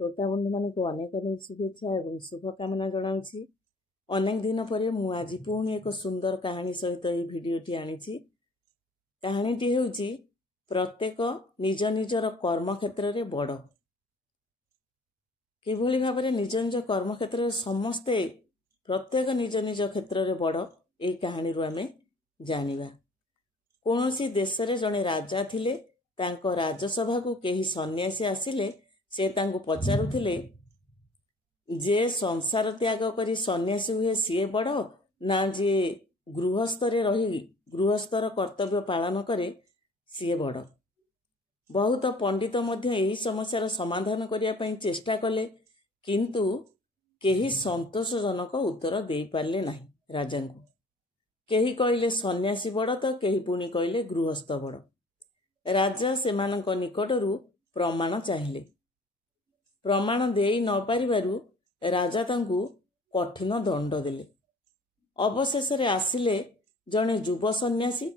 श्रोता बंधु मानक अनेक अनेक शुभेच्छा और शुभकामना जनाऊँगी। अनेक दिन पर मु आज पुणी एक सुंदर कहानी सहित यह भिडटी आनी। कहानीटी होउची प्रत्येक निज निजर कर्म क्षेत्र में बड़। किभली भाव में निज निज कर्म क्षेत्र में समस्ते प्रत्येक निज निज क्षेत्र में बड़ यही कहानी आम जानिबा। कौनसी देश रे जड़े राजा थिले, तांको राजसभा को केही सन्यासी आसिले से तांको पचारुथिले जे संसार त्याग करी सन्यासी हुए सीए बड़ ना जे गृहस्थरे रही गृहस्थर कर्तव्य पालन करे सीए बड़। बहुत पंडित मध्य यही समस्यार समाधान करिया पई चेष्टा कले, किंतु केही संतोषजनक उत्तर दे पारले नाही राजा को। केही कहिले सन्यासी बड़ तो केही पुणी कहिले गृहस्थ बड़। राजा सेमानक निकटरू प्रमाण चाहिए। प्रमाण देई न पारिबारु राजा तांकु कठिन दंड देले। अवशेष रे आसिले जणे युव सन्यासी।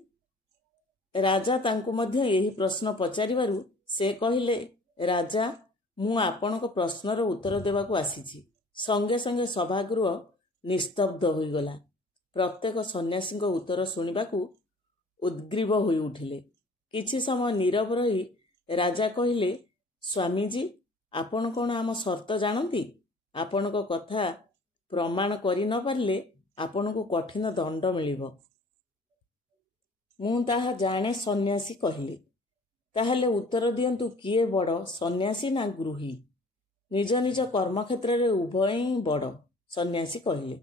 राजा तांकु मध्य यही प्रश्न पचारिबारु से कहिले, राजा मु आपनक प्रश्नर उत्तर देबाकू आसीछि। संगे संगे सभागृह निस्तब्ध होई गला। प्रत्येक सन्यासी उत्तर सुनिबाकू उद्ग्रीव होई उठिले। किछि समय नीरव रही राजा कहिले, स्वामीजी आपण कौन आम शर्त जानती? आपण को कथा प्रमाण करि न पारले आपण को कठिन दंड मिलिबो। मु ताहा जाने सन्यासी कहिले। ताहले उत्तर दियंतु, किए बड़ सन्यासी ना गृही? निज निज कर्म क्षेत्र रे उभय ही बड़, सन्यासी कहिले।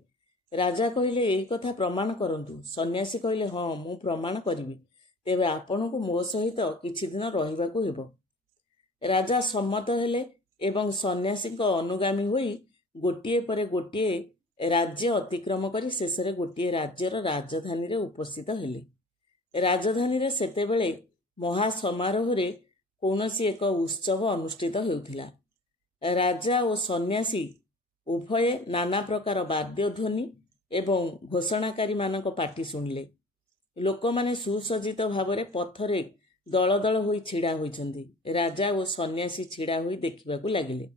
राजा कहिले, एई कथा प्रमाण करंतु। सन्यासी कहिले, हाँ मु प्रमाण करिबि, तेबे आपण को मो सहित किछि दिन रहिबाकू हेबो। राजा सम्मत हेले एवं सन्यासी अनुगामी होई गोटिए परे गोटिए राज्य अतिक्रम करी शेषरे गोटिए राज्यर राजधानी रे उपस्थित हेले। राजधानी रे सेतेबेले महासमारोह रे कौनसी एक उत्सव अनुष्ठित हेउथिला। राजा और सन्यासी उभये नाना प्रकार वाद्यध्वनि एवं घोषणाकारी मानक पाटी सुनिले। लोक माने सुसज्जित भावरे पथरे दल दल होई छिड़ा होइछन्ति। राजा और सन्यासी छिड़ा होई देखिबाकू लागिले।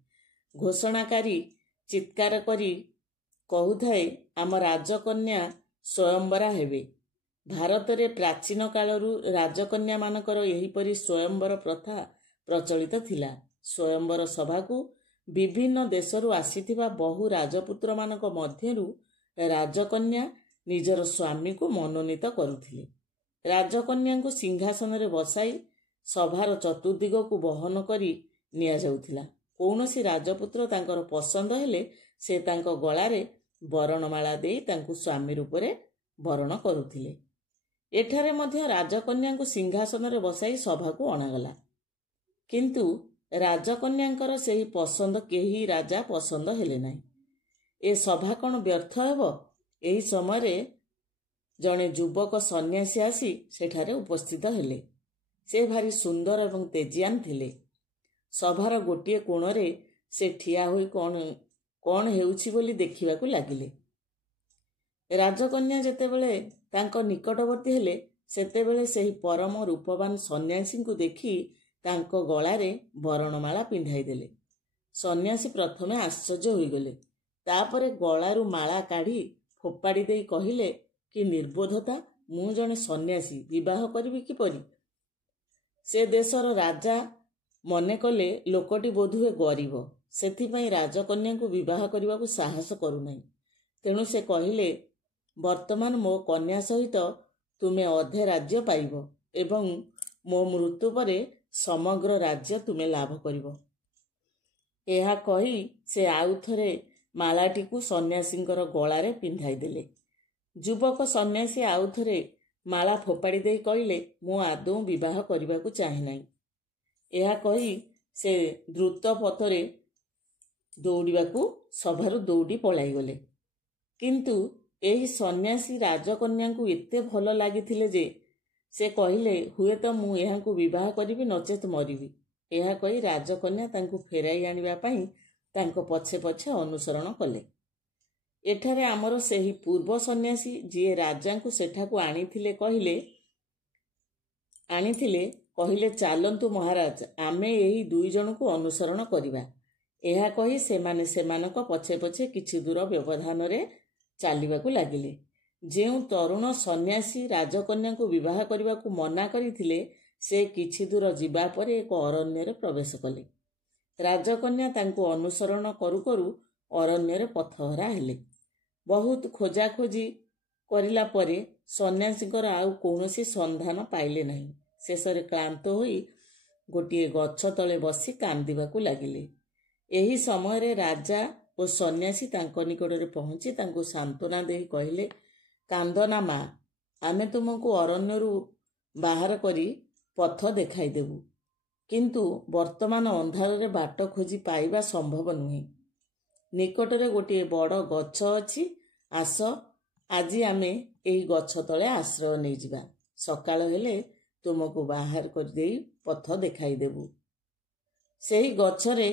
घोषणाकारी चित्कार करी कहुथाए, आम राजकन्या स्वयंवरा हेबे। भारत रे प्राचीन कालरू राजकन्या मानकर एहीपरि स्वयंवर प्रथा प्रचलित थिला। स्वयंवर सभा को विभिन्न देशरू आसीथिबा बहु राजपुत्र मानक मध्यरू राजकन्या निजर स्वामी को मनोनीत करुथिले। राजकन्या को सिंहासन रे बसाई सभार चतुर्दिग को बहन करी निया जाउथिला। कौनसी राजपुत्र तांकर पसंद हेले से तांको गलारे बरणमाला देई तांकु स्वामी रूपरे बरण करुथिले। एठारे मध्य राजकन्या को सिंहासन रे बसाई सभा को अणागला, किंतु राजकन्यांकर सेही पसंद केही राजा पसंद हेले नाही। ए सभा कौन व्यर्थ हेबो? एही समय जड़े युवक सन्यासी आसी सेठारे उपस्थित हेले। से भारी सुंदर एवं तेजियान थिले। सभार गोटे कोणरे से ठिया होई कौन हेउछि बोली देखिबाकू लागिले। राजकन्या जेतेबेले तांको निकटवर्ती हेले सेतेबेले सेही परम रूपवान सन्यासी को देखी तांको गलारे बरणमाला पिंधाई देले। सन्यासी प्रथमे आश्चर्य होईगले। तापरे गलारू माला काढ़ी फोपाड़ी देई कहिले, कि निर्बोधता, मु जने सन्यासी विवाह करिबि किपरि? से देशर राजा मने कले लोकटी बोधुए गरीब, सेथिपई राजकन्या को विवाह करने साहस करूना। तेणु से कहिले, वर्तमान मो कन्या सहित तुमे अधे राज्य पाइब एवं मो मृत्यु परे समग्र राज्य तुमे लाभ करिब। एहा कही से आउ थरे मालाटी को सन्यासींकर गलारे पिंधाई देले। युवक सन्यासी आउ थरे माला फोपाड़ी देई कहिले, मु आदौ विवाह करने चाहे नाही। एहा कही से द्रुत पथरे दौड़ाकू सभारू दौड़ी पलाई गले। किंतु एही सन्यासी राजकन्या को एते भल लागिथिले जे से कहिले, हुए तो मु एहाकू विवाह करिबि नचेत मरिबि। एहा कही राजकन्या तांकू फेराई आनिबा पई तांको पछे पछे अनुसरण कले। एठारे आमर सेही पूर्व सन्यासी जी राजा को सेठाकू आनिथिले कहिले, चलंतु महाराज, आमे यही दुई जन को अनुसरण करिबा। ଏହା କହି ସେମାନେ ସେମାନଙ୍କ ପଛେ ପଛେ କିଛି ଦୂର ବ୍ୟବଧାନରେ ଚାଲିବାକୁ ଲାଗିଲେ। ଯେଉଁ ତରୁଣ ସନ୍ନ୍ୟାସୀ ରାଜକନ୍ୟାକୁ ବିବାହ କରିବାକୁ ମନା କରିଥିଲେ ସେ କିଛି ଦୂର ଯିବା ପରେ ଏକ ଅରଣ୍ୟରେ ପ୍ରବେଶ କଲେ। ରାଜକନ୍ୟା ତାଙ୍କୁ ଅନୁସରଣ କରୁ କରୁ ଅରଣ୍ୟରେ ପଥହରା ହେଲେ। ବହୁତ ଖୋଜାଖୋଜି କରିଲା ପରେ ସନ୍ନ୍ୟାସୀଙ୍କର ଆଉ କୌଣସି ସନ୍ଧାନ ପାଇଲେ ନାହିଁ। ଶେଷରେ କ୍ଳାନ୍ତ ହୋଇ ଗୋଟିଏ ଗଛ ତଳେ ବସି କାନ୍ଦିବାକୁ ଲାଗିଲେ। ଏହି ସମୟରେ ରାଜା ଓ ସନ୍ନ୍ୟାସୀ ତାଙ୍କ ନିକଟରେ ପହଞ୍ଚି ତାଙ୍କୁ ସାନ୍ତ୍ୱନା ଦେଇ କହିଲେ, କାନ୍ଦନା ମା, ଆମେ ତୁମକୁ ଅରଣ୍ୟରୁ ବାହାର କରି ପଥ ଦେଖାଇଦେବୁ, କିନ୍ତୁ ବର୍ତ୍ତମାନ ଅନ୍ଧାରରେ ବାଟ ଖୋଜି ପାଇବା ସମ୍ଭବ ନୁହେଁ। ନିକଟରେ ଗୋଟିଏ ବଡ଼ ଗଛ ଅଛି, ଆସ ଆଜି ଆମେ ଏହି ଗଛ ତଳେ ଆଶ୍ରୟ ନେଇଯିବା। ସକାଳ ହେଲେ ତୁମକୁ ବାହାର କରିଦେଇ ପଥ ଦେଖାଇଦେବୁ। ସେହି ଗଛରେ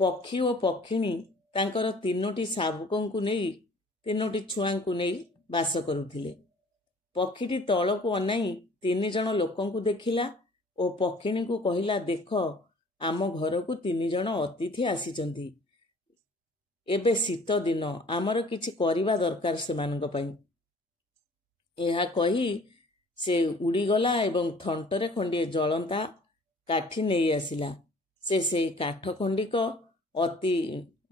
ପକ୍ଷୀ ଓ ପକ୍ଷିଣୀ ତାଙ୍କର 3ଟି ଶାବକଙ୍କୁ ନେଇ 3ଟି ଛୁଆଙ୍କୁ ନେଇ ବାସ କରୁଥିଲେ। ପକ୍ଷୀଟି ତଳକୁ ଅନାଇ 3 ଜଣ ଲୋକଙ୍କୁ ଦେଖିଲା ଓ ପକ୍ଷିଣୀକୁ କହିଲା, ଦେଖ, ଆମ ଘରକୁ 3 ଜଣ ଅତିଥି ଆସିଛନ୍ତି। ଏବେ ଶୀତ ଦିନ, ଆମର କିଛି କରିବା ଦରକାର ସେମାନଙ୍କ ପାଇଁ। ଏହା କହି ସେ ଉଡ଼ିଗଲା ଏବଂ ଥଣ୍ଟରେ ଖଣ୍ଡିଏ ଜଳନ୍ତା କାଠି ନେଇ ଆସିଲା। ସେ ସେହି କାଠ ଖଣ୍ଡିକ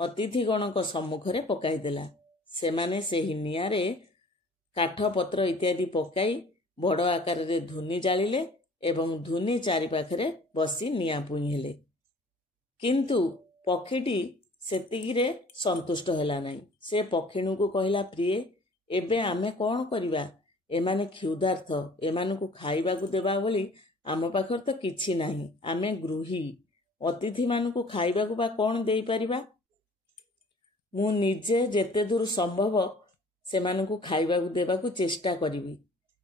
ଅତିଥିଗଣଙ୍କ ସମ୍ମୁଖରେ ପକାଇଦେଲା। ସେମାନେ ସେହି ନିଆଁରେ କାଠପତ୍ର ଇତ୍ୟାଦି ପକାଇ ବଡ଼ ଆକାରରେ ଧୂନି ଜାଳିଲେ ଏବଂ ଧୂନି ଚାରିପାଖରେ ବସି ନିଆଁ ପୁଇଁ ହେଲେ। କିନ୍ତୁ ପକ୍ଷୀଟି ସେତିକିରେ ସନ୍ତୁଷ୍ଟ ହେଲା ନାହିଁ। ସେ ପକ୍ଷିଣୀକୁ କହିଲା, ପ୍ରିୟେ, ଏବେ ଆମେ କ'ଣ କରିବା? ଏମାନେ କ୍ଷୁଧାର୍ଥ, ଏମାନଙ୍କୁ ଖାଇବାକୁ ଦେବା ଭଳି ଆମ ପାଖରେ ତ କିଛି ନାହିଁ। ଆମେ ଗୃହୀ, ଅତିଥିମାନଙ୍କୁ ଖାଇବାକୁ ବା କ'ଣ ଦେଇପାରିବା? ମୁଁ ନିଜେ ଯେତେ ଦୂର ସମ୍ଭବ ସେମାନଙ୍କୁ ଖାଇବାକୁ ଦେବାକୁ ଚେଷ୍ଟା କରିବି।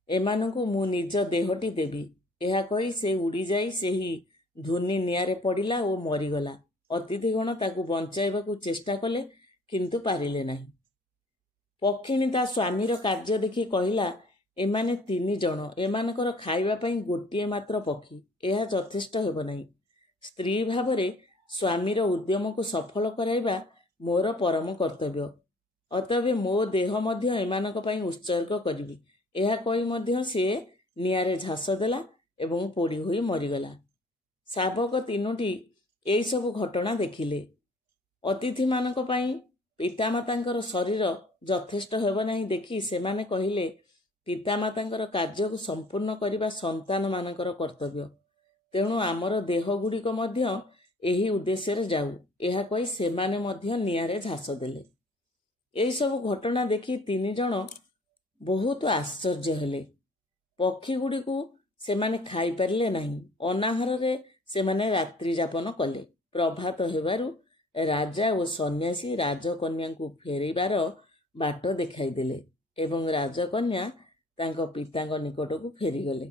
ଏମାନଙ୍କୁ ମୁଁ ନିଜ ଦେହଟି ଦେବି। ଏହା କହି ସେ ଉଡ଼ିଯାଇ ସେହି ଧୂନି ନିଆଁରେ ପଡ଼ିଲା ଓ ମରିଗଲା। ଅତିଥିଗଣ ତାକୁ ବଞ୍ଚାଇବାକୁ ଚେଷ୍ଟା କଲେ, କିନ୍ତୁ ପାରିଲେ ନାହିଁ। ପକ୍ଷିଣୀ ତା ସ୍ୱାମୀର କାର୍ଯ୍ୟ ଦେଖି କହିଲା, ଏମାନେ 3 ଜଣ, ଏମାନଙ୍କର ଖାଇବା ପାଇଁ ଗୋଟିଏ ମାତ୍ର ପକ୍ଷୀ, ଏହା ଯଥେଷ୍ଟ ହେବ ନାହିଁ। ସ୍ତ୍ରୀ ଭାବରେ ସ୍ୱାମୀର ଉଦ୍ୟମକୁ ସଫଳ କରାଇବା ମୋର ପରମ କର୍ତ୍ତବ୍ୟ। ଅତଏବ ମୋ ଦେହ ମଧ୍ୟ ଏମାନଙ୍କ ପାଇଁ ଉତ୍ସର୍ଗ କରିବି। ଏହା କହି ମଧ୍ୟ ସିଏ ନିଆଁରେ ଝାସ ଦେଲା ଏବଂ ପୋଡ଼ି ହୋଇ ମରିଗଲା। ଶାବକ 3ଟି ଏହିସବୁ ଘଟଣା ଦେଖିଲେ। ଅତିଥିମାନଙ୍କ ପାଇଁ ପିତାମାତାଙ୍କର ଶରୀର ଯଥେଷ୍ଟ ହେବ ନାହିଁ ଦେଖି ସେମାନେ କହିଲେ, ପିତାମାତାଙ୍କର କାର୍ଯ୍ୟକୁ ସମ୍ପୂର୍ଣ୍ଣ କରିବା ସନ୍ତାନମାନଙ୍କର କର୍ତ୍ତବ୍ୟ। ତେଣୁ ଆମର ଦେହଗୁଡ଼ିକ ମଧ୍ୟ ଏହି ଉଦ୍ଦେଶ୍ୟରେ ଯାଉ। ଏହା କହି ସେମାନେ ମଧ୍ୟ ନିଆଁରେ ଝାସ ଦେଲେ। ଏହିସବୁ ଘଟଣା ଦେଖି 3 ଜଣ ବହୁତ ଆଶ୍ଚର୍ଯ୍ୟ ହେଲେ। ପକ୍ଷୀଗୁଡ଼ିକୁ ସେମାନେ ଖାଇପାରିଲେ ନାହିଁ। ଅନାହାରରେ ସେମାନେ ରାତ୍ରି ଯାପନ କଲେ। ପ୍ରଭାତ ହେବାରୁ ରାଜା ଓ ସନ୍ନ୍ୟାସୀ ରାଜକନ୍ୟାଙ୍କୁ ଫେରିବାର ବାଟ ଦେଖାଇଦେଲେ ଏବଂ ରାଜକନ୍ୟା ତାଙ୍କ ପିତାଙ୍କ ନିକଟକୁ ଫେରିଗଲେ।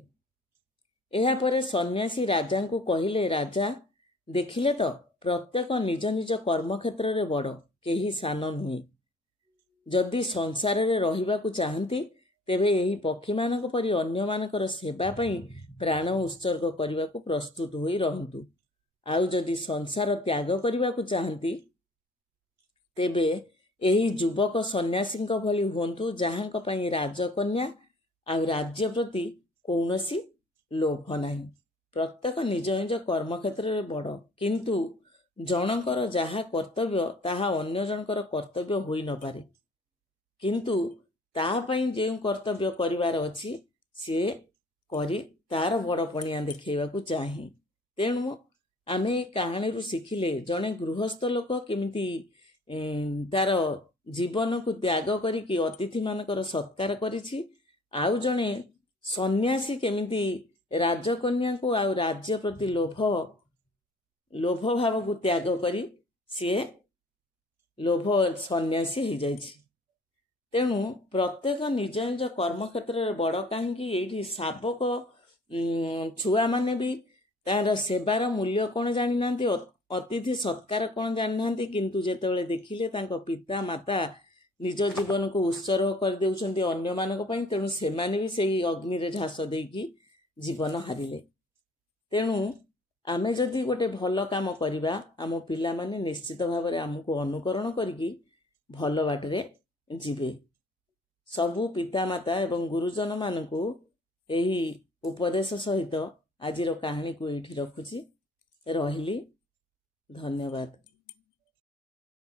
ଏହାପରେ ସନ୍ନ୍ୟାସୀ ରାଜାଙ୍କୁ କହିଲେ, ରାଜା, ଦେଖିଲେ ତ, ପ୍ରତ୍ୟେକ ନିଜ ନିଜ କର୍ମକ୍ଷେତ୍ରରେ ବଡ଼, କେହି ସାନ ନୁହେଁ। ଯଦି ସଂସାରରେ ରହିବାକୁ ଚାହାନ୍ତି ତେବେ ଏହି ପକ୍ଷୀମାନଙ୍କ ପରି ଅନ୍ୟମାନଙ୍କର ସେବା ପାଇଁ ପ୍ରାଣ ଉତ୍ସର୍ଗ କରିବାକୁ ପ୍ରସ୍ତୁତ ହୋଇ ରହନ୍ତୁ। ଆଉ ଯଦି ସଂସାର ତ୍ୟାଗ କରିବାକୁ ଚାହାନ୍ତି ତେବେ ଏହି ଯୁବକ ସନ୍ନ୍ୟାସୀଙ୍କ ଭଳି ହୁଅନ୍ତୁ, ଯାହାଙ୍କ ପାଇଁ ରାଜକନ୍ୟା ଆଉ ରାଜ୍ୟ ପ୍ରତି କୌଣସି ଲୋଭ ନାହିଁ। ପ୍ରତ୍ୟେକ ନିଜ ନିଜ କର୍ମକ୍ଷେତ୍ରରେ ବଡ଼, କିନ୍ତୁ ଜଣଙ୍କର ଯାହା କର୍ତ୍ତବ୍ୟ ତାହା ଅନ୍ୟ ଜଣଙ୍କର କର୍ତ୍ତବ୍ୟ ହୋଇନପାରେ। କିନ୍ତୁ ତା ପାଇଁ ଯେଉଁ କର୍ତ୍ତବ୍ୟ କରିବାର ଅଛି ସିଏ କରି ତାର ବଡ଼ପଣିଆ ଦେଖାଇବାକୁ ଚାହେଁ। ତେଣୁ ଆମେ ଏ କାହାଣୀରୁ ଶିଖିଲେ ଜଣେ ଗୃହସ୍ଥ ଲୋକ କେମିତି ତାର ଜୀବନକୁ ତ୍ୟାଗ କରିକି ଅତିଥିମାନଙ୍କର ସତ୍କାର କରିଛି, ଆଉ ଜଣେ ସନ୍ନ୍ୟାସୀ କେମିତି ରାଜକନ୍ୟାକୁ ଆଉ ରାଜ୍ୟ ପ୍ରତି ଲୋଭ ଭାବକୁ ତ୍ୟାଗ କରି ସିଏ ଲୋଭ ସନ୍ନ୍ୟାସୀ ହେଇଯାଇଛି। ତେଣୁ ପ୍ରତ୍ୟେକ ନିଜ ନିଜ କର୍ମକ୍ଷେତ୍ରରେ ବଡ଼। କାହିଁକି ଏଇଠି ଶାବକ ଛୁଆମାନେ ବି ତାର ସେବାର ମୂଲ୍ୟ କ'ଣ ଜାଣିନାହାନ୍ତି, ଅତିଥି ସତ୍କାର କ'ଣ ଜାଣିନାହାନ୍ତି, କିନ୍ତୁ ଯେତେବେଳେ ଦେଖିଲେ ତାଙ୍କ ପିତା ମାତା ନିଜ ଜୀବନକୁ ଉତ୍ସର୍ଗ କରିଦେଉଛନ୍ତି ଅନ୍ୟମାନଙ୍କ ପାଇଁ, ତେଣୁ ସେମାନେ ବି ସେଇ ଅଗ୍ନିରେ ଝାସ ଦେଇକି ଜୀବନ ହାରିଲେ। ତେଣୁ ଆମେ ଯଦି ଗୋଟେ ଭଲ କାମ କରିବା ଆମ ପିଲାମାନେ ନିଶ୍ଚିତ ଭାବରେ ଆମକୁ ଅନୁକରଣ କରିକି ଭଲ ବାଟରେ ଯିବେ। ସବୁ ପିତାମାତା ଏବଂ ଗୁରୁଜନମାନଙ୍କୁ ଏହି ଉପଦେଶ ସହିତ ଆଜିର କାହାଣୀକୁ ଏଇଠି ରଖୁଛି। ରହିଲି। ଧନ୍ୟବାଦ।